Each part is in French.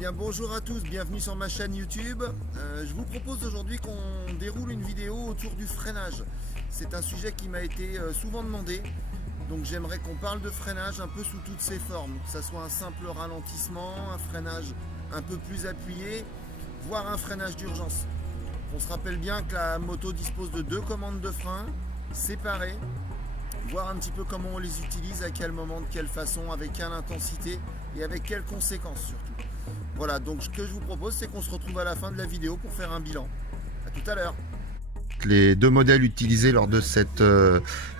bien bonjour à tous, bienvenue sur ma chaîne YouTube. Je vous propose aujourd'hui qu'on déroule une vidéo autour du freinage. C'est un sujet qui m'a été souvent demandé, donc j'aimerais qu'on parle de freinage un peu sous toutes ses formes, que ce soit un simple ralentissement, un freinage un peu plus appuyé, voire un freinage d'urgence. On se rappelle bien que la moto dispose de deux commandes de frein séparées, voir un petit peu comment on les utilise, à quel moment, de quelle façon, avec quelle intensité et avec quelles conséquences surtout. Voilà, donc ce que je vous propose, c'est qu'on se retrouve à la fin de la vidéo pour faire un bilan. A tout à l'heure. Les deux modèles utilisés lors de cette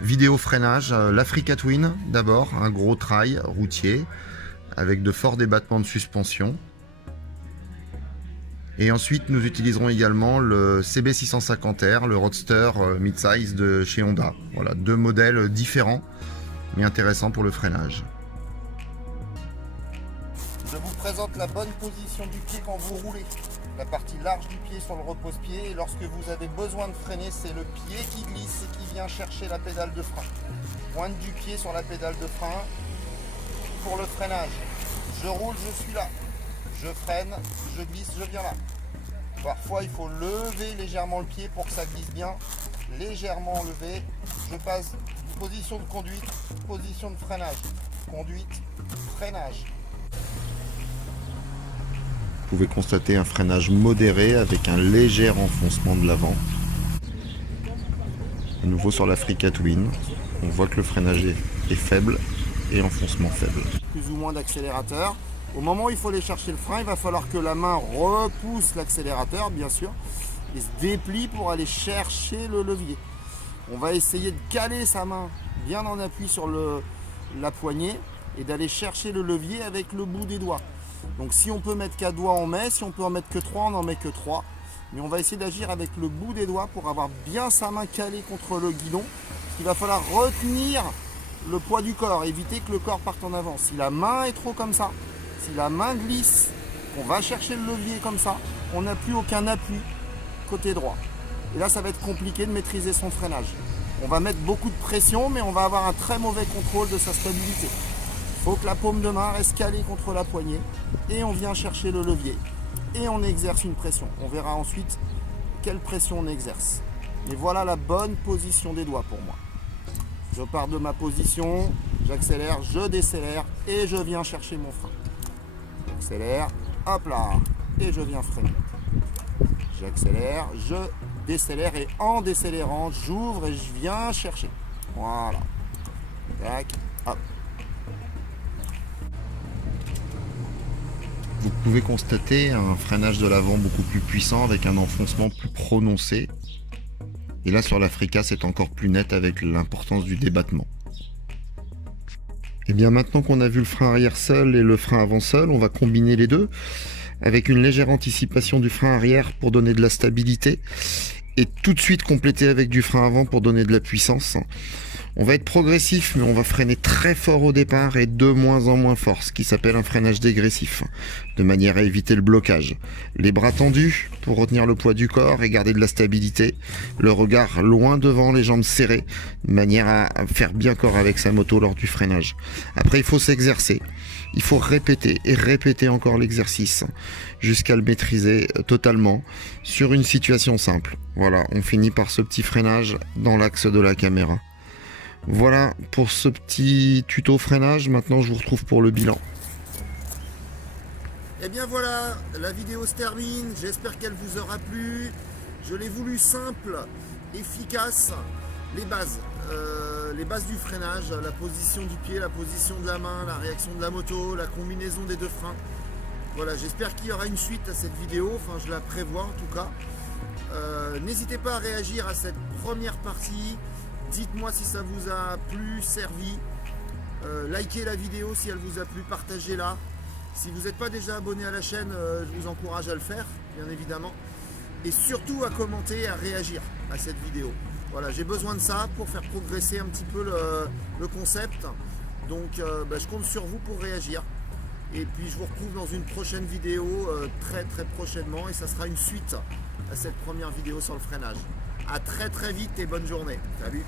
vidéo freinage, l'Africa Twin d'abord, un gros trail routier avec de forts débattements de suspension. Et ensuite, nous utiliserons également le CB650R, le Roadster Midsize de chez Honda. Voilà, deux modèles différents, mais intéressants pour le freinage. Je vous présente la bonne position du pied quand vous roulez. La partie large du pied sur le repose-pied. Et lorsque vous avez besoin de freiner, c'est le pied qui glisse et qui vient chercher la pédale de frein. Pointe du pied sur la pédale de frein pour le freinage. Je roule, je suis là. Je freine, je glisse, je viens là. Parfois, il faut lever légèrement le pied pour que ça glisse bien. Légèrement levé. Je passe position de conduite, position de freinage. Conduite, freinage. Vous pouvez constater un freinage modéré avec un léger enfoncement de l'avant. À nouveau sur l'Africa Twin, on voit que le freinage est faible et enfoncement faible. Plus ou moins d'accélérateur. Au moment où il faut aller chercher le frein, il va falloir que la main repousse l'accélérateur, bien sûr, et se déplie pour aller chercher le levier. On va essayer de caler sa main bien en appui sur la poignée et d'aller chercher le levier avec le bout des doigts. Donc si on peut mettre 4 doigts, on met. Si on peut en mettre que 3, on n'en met que 3. Mais on va essayer d'agir avec le bout des doigts pour avoir bien sa main calée contre le guidon. Il va falloir retenir le poids du corps, éviter que le corps parte en avant. Si la main est trop comme ça, si la main glisse, on va chercher le levier comme ça, on n'a plus aucun appui côté droit. Et là, ça va être compliqué de maîtriser son freinage. On va mettre beaucoup de pression, mais on va avoir un très mauvais contrôle de sa stabilité. Il faut que la paume de main reste calée contre la poignée et on vient chercher le levier et on exerce une pression. On verra ensuite quelle pression on exerce. Mais voilà la bonne position des doigts pour moi. Je pars de ma position, j'accélère, je décélère et je viens chercher mon frein. J'accélère, hop là, et je viens freiner. J'accélère, je décélère et en décélérant, j'ouvre et je viens chercher. Voilà. Tac, hop. Vous pouvez constater un freinage de l'avant beaucoup plus puissant avec un enfoncement plus prononcé. Et là sur l'Africa, c'est encore plus net avec l'importance du débattement. Et bien maintenant qu'on a vu le frein arrière seul et le frein avant seul, on va combiner les deux avec une légère anticipation du frein arrière pour donner de la stabilité et tout de suite compléter avec du frein avant pour donner de la puissance. On va être progressif, mais on va freiner très fort au départ et de moins en moins fort, ce qui s'appelle un freinage dégressif, de manière à éviter le blocage. Les bras tendus pour retenir le poids du corps et garder de la stabilité, le regard loin devant, les jambes serrées, de manière à faire bien corps avec sa moto lors du freinage. Après, il faut s'exercer, il faut répéter et répéter encore l'exercice jusqu'à le maîtriser totalement sur une situation simple. Voilà, on finit par ce petit freinage dans l'axe de la caméra. Voilà pour ce petit tuto freinage. Maintenant, je vous retrouve pour le bilan. Et bien voilà, la vidéo se termine. J'espère qu'elle vous aura plu. Je l'ai voulu simple, efficace. Les bases du freinage, la position du pied, la position de la main, la réaction de la moto, la combinaison des deux freins. Voilà, j'espère qu'il y aura une suite à cette vidéo. Enfin, je la prévois en tout cas. N'hésitez pas à réagir à cette première partie. Dites-moi si ça vous a plu, servi. Likez la vidéo si elle vous a plu, partagez-la. Si vous n'êtes pas déjà abonné à la chaîne, je vous encourage à le faire, bien évidemment. Et surtout à commenter, à réagir à cette vidéo. Voilà, j'ai besoin de ça pour faire progresser un petit peu le concept. Donc je compte sur vous pour réagir. Et puis je vous retrouve dans une prochaine vidéo très prochainement. Et ça sera une suite à cette première vidéo sur le freinage. A très vite et bonne journée. Salut.